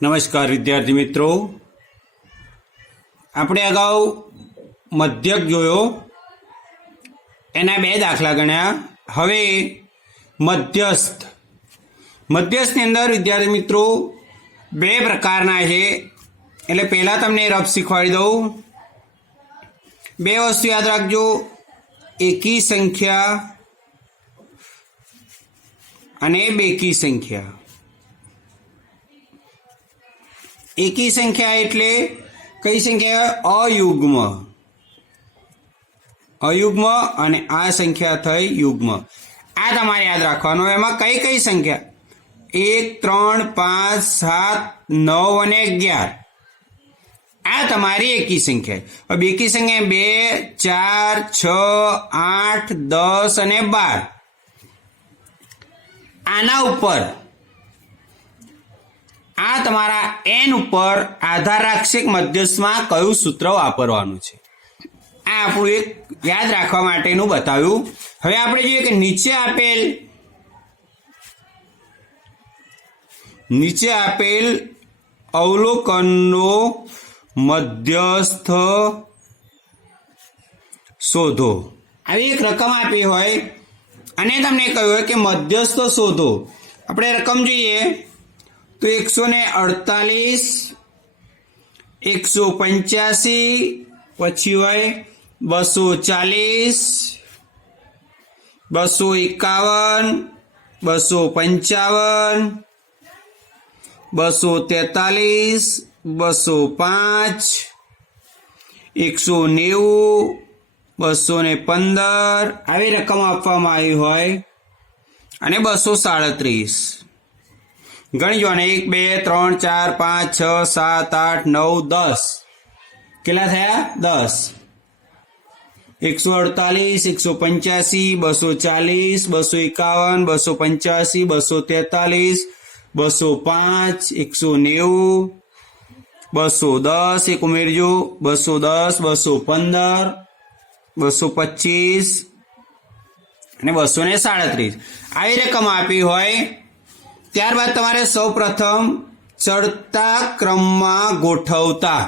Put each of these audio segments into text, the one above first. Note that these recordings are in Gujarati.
નમસ્કાર વિદ્યાર્થી મિત્રો, આપણે અગાઉ મધ્યક જોયો, એના બે દાખલા ગણ્યા. હવે મધ્યસ્થ. મધ્યસ્થની અંદર વિદ્યાર્થી મિત્રો બે પ્રકારના છે. એટલે પહેલાં તમને રફ શીખવાડી દઉં. બે વસ્તુ યાદ રાખજો: એકી સંખ્યા અને બેકી સંખ્યા. એકી સંખ્યા એટલે કઈ સંખ્યા? અયુગ્મ. અયુગ્મ અને આ સંખ્યા થઈ યુગ્મ. આ તમારે યાદ રાખવાનું. એમાં કઈ કઈ સંખ્યા? 1, 3, 5, 7, 9 અને 11. આ તમારી એકી સંખ્યા. હવે બેકી સંખ્યા 2, 4, 6, 8, 10 અને 12. આના ઉપર આ તમારા n ઉપર આધાર રાખશે કે મધ્યસ્થમાં કયું સૂત્ર વાપરવાનું છે. આ આપણું એક યાદ રાખવા માટેનું બતાવ્યું. હવે આપણે જોઈએ કે નીચે આપેલ અવલોકનનો મધ્યસ્થ શોધો. આવી એક રકમ આપી હોય અને તમને કહ્યું હોય કે મધ્યસ્થ શોધો. આપણે રકમ જોઈએ તો 148, 185, પછી હોય 240, 251, 255, 243, 205, 190, 215 આવી રકમ આપવામાં આવી હોય અને 237. ગણી જો ને 1, 2, 3, 4, 5, 6, 7, 8, 9, 10. કેટલા થયા? 10. 148, 185, 240, 251, 285, 243, 205, 190, 210 એક ઉમેરજો, 210, 215, 225 અને 237 આવી રકમ આપી હોય. ત્યારબાદ તમારે સૌ પ્રથમ ચડતા ક્રમમાં ગોઠવતા.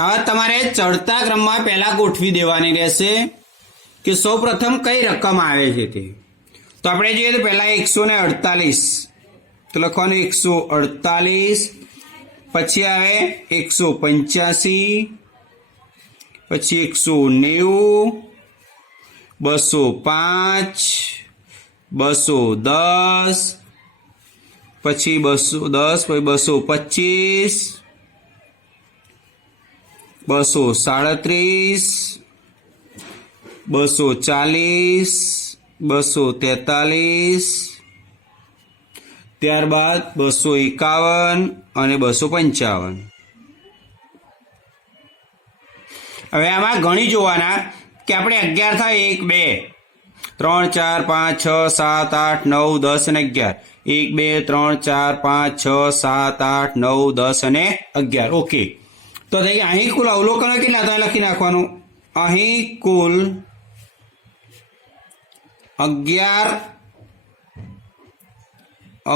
હવે તમારે ચડતા ક્રમમાં પહેલા ગોઠવી દેવાની રહેશે કે સૌ પ્રથમ કઈ રકમ આવે છે તે. તો આપણે જોઈએ તો પહેલા 148 તો લખવાનું 148, પછી આવે 185, પછી 190, 205, 210, પછી 210, પછી 225, 237, 240, 243, ત્યારબાદ 251 અને 255. હવે આમાં ગણી જોવાના કે આપણે 11 થાય 1, 2, 3, 4, 5, 6, 7, 8, 9, 10 અને 11. 1, 2, 3, 4, 5, 6, 7, 8, 9, 10 અને 11. ઓકે. તો અહીં કુલ અવલોકનો કેટલા હતા લખી નાખવાનું. અહીં કુલ 11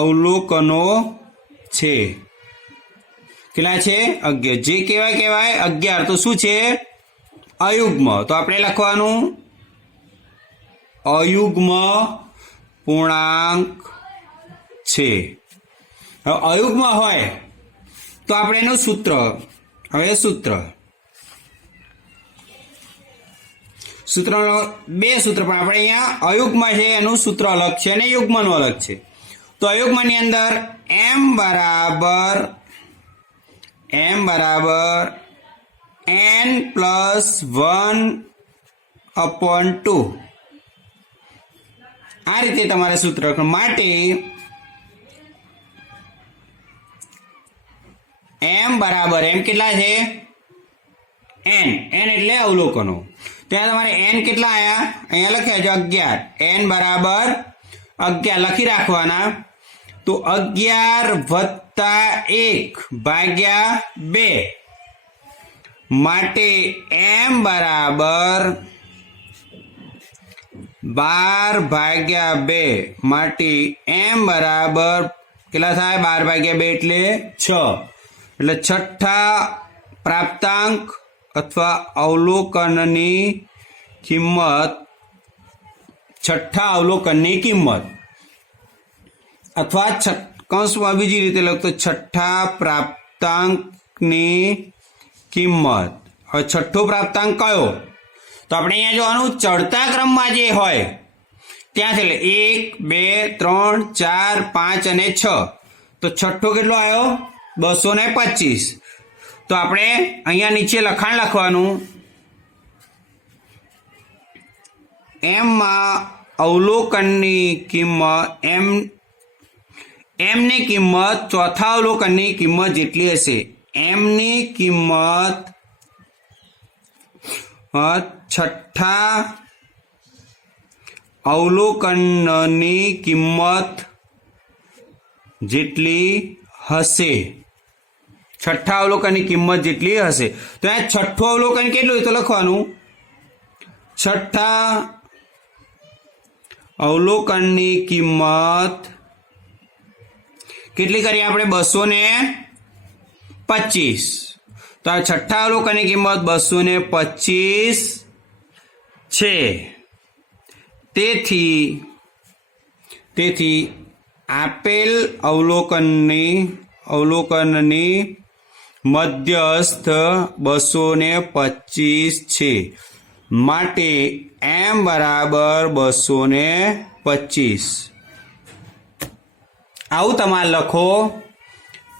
અવલોકનો છે. કેટલા છે? 11. જે કહેવાય 11 તો શું છે? અયુગ્મ. તો આપણે લખવાનું અયુગ્મ પૂર્ણાંક છે. હવે અયુગ્મ હોય તો આપણે એનું સૂત્ર. હવે સૂત્રનો બે સૂત્ર, પણ આપણે અહીંયા અયુગ્મ છે એનું સૂત્ર અલગ છે અને યુગ્મનું અલગ છે. તો અયુગ્મની અંદર m બરાબર n પ્લસ 1/2 આ રીતે તમારે સૂત્ર માટે m બરાબર m કેટલા છે? n એટલે અવલોકનો. ત્યાં તમારે n કેટલા આયા? અહીંયા લખ્યા છે 11. n બરાબર 11 લખી રાખવાના. તો 11 + 1 ભાગ્યા 2 માટે m બરાબર 12/2 માટે m બરાબર કેટલા થાય? 12/2 એટલે 6. એટલે છઠ્ઠા પ્રાપ્તાંક અથવા અવલોકનની કિંમત, છઠ્ઠા અવલોકનની કિંમત અથવા કૌંસમાં બીજી રીતે લખતો છઠ્ઠા પ્રાપ્તાંકની કિંમત. હવે છઠ્ઠો પ્રાપ્તાંક કયો? તો આપણે અહીંયા જોવાનું ચડતા ક્રમમાં જે હોય ત્યાંથી 1 2 3 4 5 અને 6. તો છઠ્ઠો કેટલો આવ્યો? 225. તો આપણે અહીંયા નીચે લખાણ લખવાનું, એમમાં અવલોકનની કિંમત એમની કિંમત ચોથા અવલોકનની કિંમત જેટલી હશે. એમની કિંમત છઠ્ઠા અવલોકનની કિંમત જેટલી હશે. છઠ્ઠા અવલોકનની કિંમત જેટલી હશે. તો આ છઠ્ઠું અવલોકન કેટલું તો લખવાનું, છઠ્ઠા અવલોકનની કિંમત કેટલી કરી આપણે? 225. તો આ છઠ્ઠા અવલોકનની કિંમત 225 છે. તેથી આપેલ અવલોકનની મધ્યસ્થ 225 છે. માટે m બરાબર 225. આવું તમારે લખો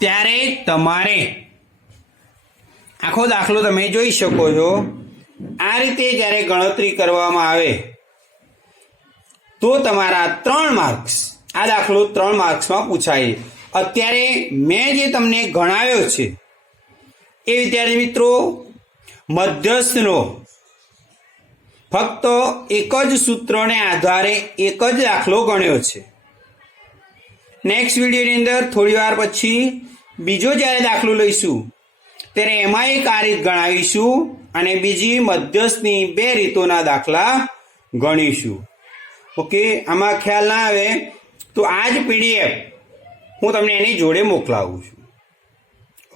ત્યારે તમારે આખો દાખલો તમે જોઈ શકો છો. આ રીતે જ્યારે ગણતરી કરવામાં આવે તો તમારા 3 માર્ક્સ, આ દાખલો 3 માર્ક્સમાં પૂછાય. અત્યારે મેં જે તમને ગણાવ્યો છે એ વિદ્યાર્થી મિત્રો મધ્યસ્થનો ફક્ત એક જ સૂત્રને આધારે એક જ દાખલો ગણ્યો છે. નેક્સ્ટ વિડીયોની અંદર થોડી વાર પછી બીજો જ્યારે દાખલો લઈશું ત્યારે એમાં એક આ રીત ગણાવીશું અને બીજી મધ્યસ્થની 2 રીતોના દાખલા ગણીશું. ઓકે, આમાં ખ્યાલ ના આવે તો આ જ PDF હું તમને એની જોડે મોકલાવું છું.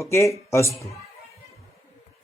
ઓકે, અસ્તુ.